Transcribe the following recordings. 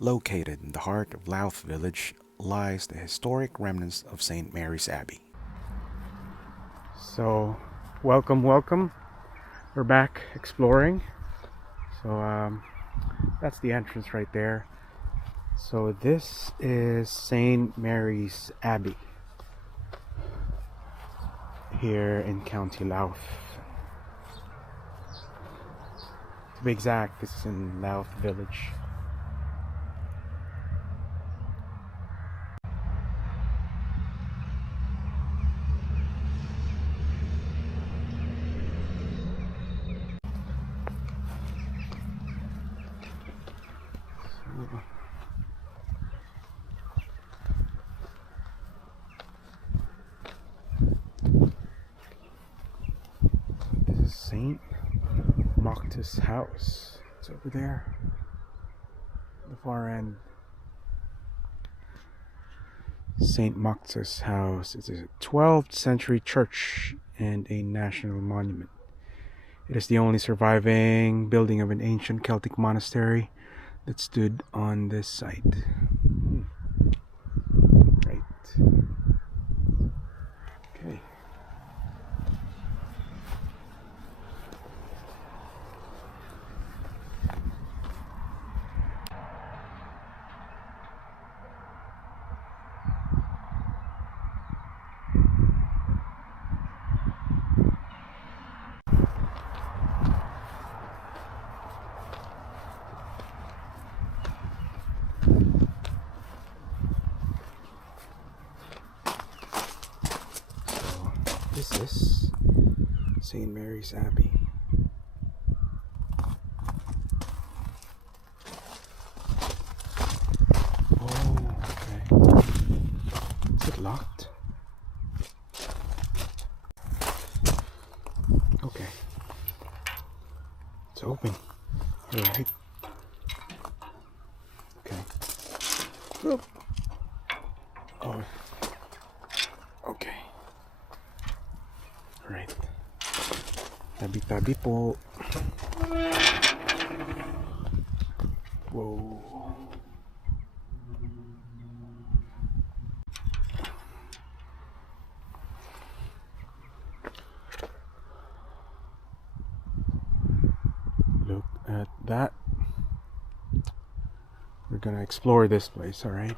Located in the heart of Louth Village lies the historic remnants of St Mary's Abbey. So, welcome. We're back exploring. So, that's the entrance right there. So, this is St Mary's Abbey here in County Louth. To be exact, this is in Louth Village. This is St Mochta's house. It's over there, the far end. St Mochta's house is a 12th century church and a national monument. It is the only surviving building of an ancient Celtic monastery that stood on this site. Right. Okay. This is St. Mary's Abbey. Oh, okay. Is it locked? Okay. It's open. Alright. Okay. Oh. Oh. Okay. Alright. Tabi-tabi po. Whoa. Look at that. We're gonna explore this place, alright?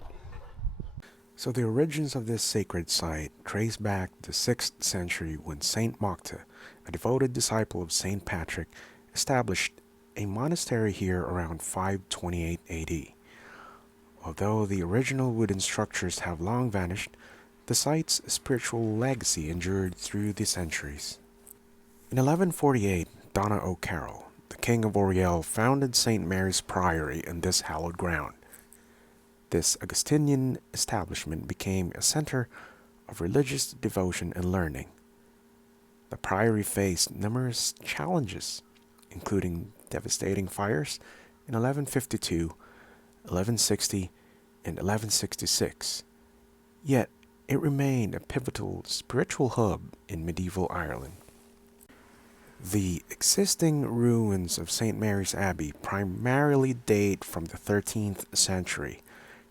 So the origins of this sacred site trace back to the 6th century when St Mochta, a devoted disciple of St Patrick, established a monastery here around 528 AD. Although the original wooden structures have long vanished, the site's spiritual legacy endured through the centuries. In 1148, Donna O'Carroll, the King of Oriel, founded St Mary's Priory in this hallowed ground. This Augustinian establishment became a center of religious devotion and learning. The priory faced numerous challenges, including devastating fires in 1152, 1160, and 1166. Yet, it remained a pivotal spiritual hub in medieval Ireland. The existing ruins of St. Mary's Abbey primarily date from the 13th century,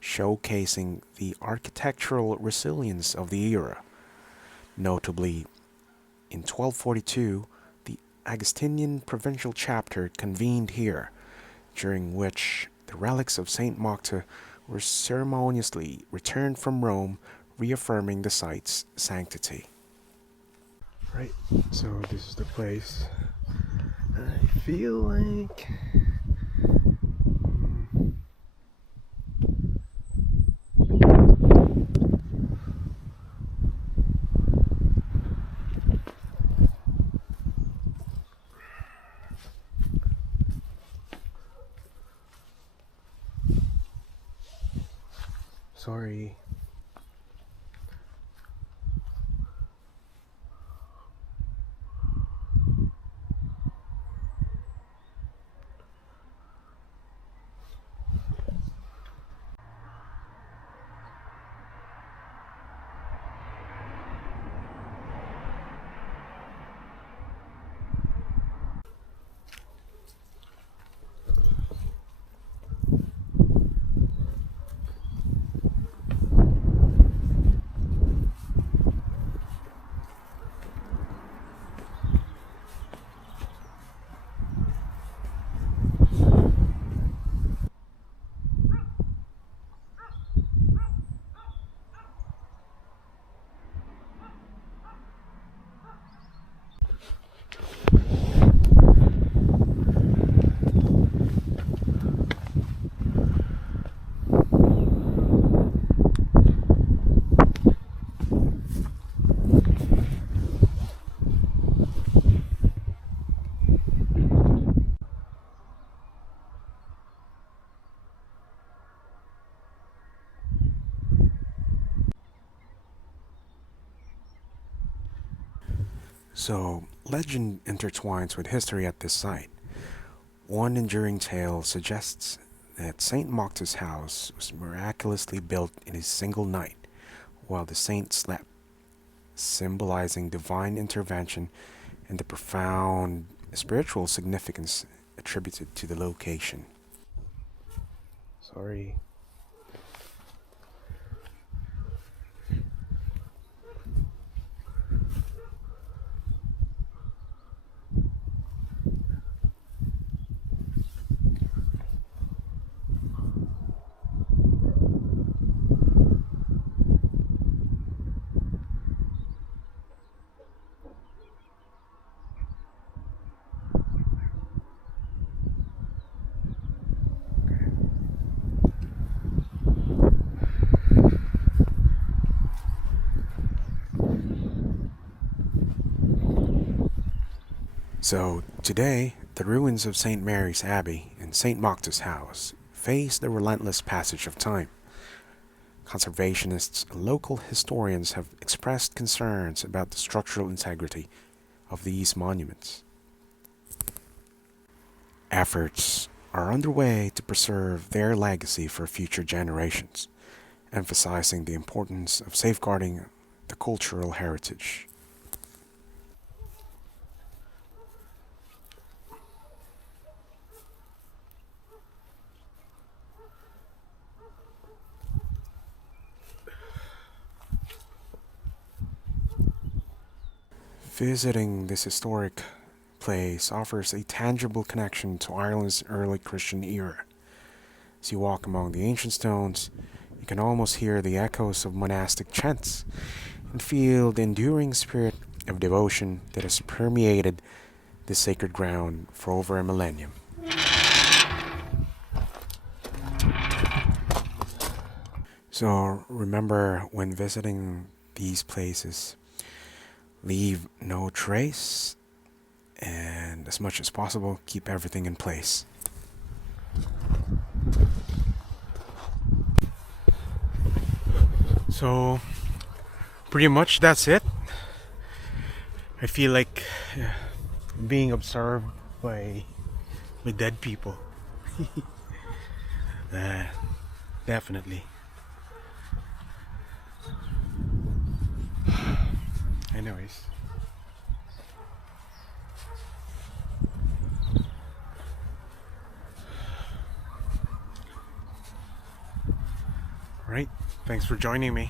showcasing the architectural resilience of the era. Notably, in 1242, the Augustinian provincial chapter convened here, during which the relics of St Mochta were ceremoniously returned from Rome, reaffirming the site's sanctity. Right, so this is the place. I feel like sorry. So, legend intertwines with history at this site. One enduring tale suggests that St Mochta's house was miraculously built in a single night while the saint slept, symbolizing divine intervention and the profound spiritual significance attributed to the location. Sorry. So, today, the ruins of St. Mary's Abbey and St. Mochta's house face the relentless passage of time. Conservationists and local historians have expressed concerns about the structural integrity of these monuments. Efforts are underway to preserve their legacy for future generations, emphasizing the importance of safeguarding the cultural heritage. Visiting this historic place offers a tangible connection to Ireland's early Christian era. As you walk among the ancient stones, you can almost hear the echoes of monastic chants and feel the enduring spirit of devotion that has permeated this sacred ground for over a millennium. So remember, when visiting these places, leave no trace, and as much as possible, keep everything in place. So, pretty much that's it. I feel like being observed by dead people. Definitely. Anyways. Right. Thanks for joining me.